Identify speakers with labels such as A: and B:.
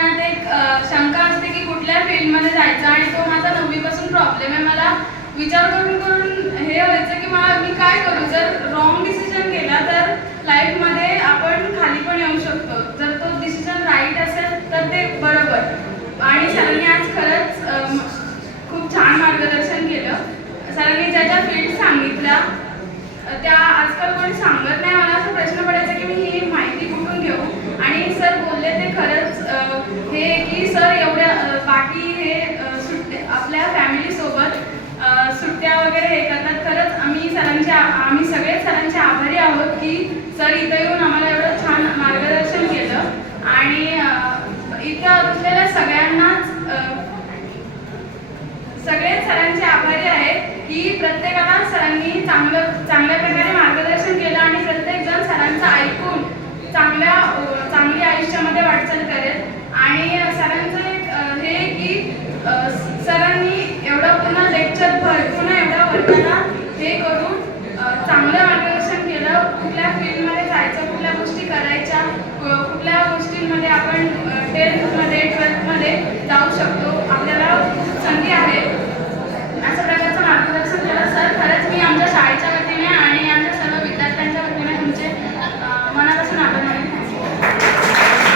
A: मनात एक शंका असते की कुठल्या फील्डमध्ये जायचं आणि तो माझा नववीपासून प्रॉब्लेम आहे. मला विचार करून करून हे व्हायचं की मला मी काय करू? जर रॉंग डिसिजन केला तर लाईफमध्ये आपण खाली पण येऊ शकतो. जर तो डिसिजन राईट असेल तर ते बरोबर. आणि सरांनी आज खरंच खूप छान मार्गदर्शन केलं. सरांनी ज्या ज्या फील्ड सांगितल्या त्या आजकाल कोणी सांगत नाही. मला असा प्रश्न पडायचा की मी ही माहिती कुठून घेऊ आणि सर बोलले ते खरंच अ, हे की सर एवढ्या अ, बाकी हे अ, सुट्टे आपल्या फॅमिलीसोबत अ, सुट्ट्या वगैरे हे करतात खरंच आम्ही सरांचे आ- आम्ही सगळे सरांचे आभारी आहोत की सर इथं येऊन आम्हाला एवढं छान मार्गदर्शन केलं. आणि इथं असलेल्या सगळ्यांनाच अ, सगळेच सरांचे आभारी आहेत की प्रत्येकाला सरांनी चांगलं चांगल्या प्रकारे मार्गदर्शन केलं आणि प्रत्येक जण सरांचं ऐकून चांगल्या चांगली आयुष्यामध्ये वाटचाल करेल. आणि सरांचं हे की सरांनी एवढं पुन्हा लेक्चर भर पुन्हा एवढ्या वर्गाला हे करून अ, चांगलं मार्गदर्शन केलं कुठल्या फील्डमध्ये जायचं कुठल्या गोष्टी करायच्या कु- मध्ये आपण टेन्थमध्ये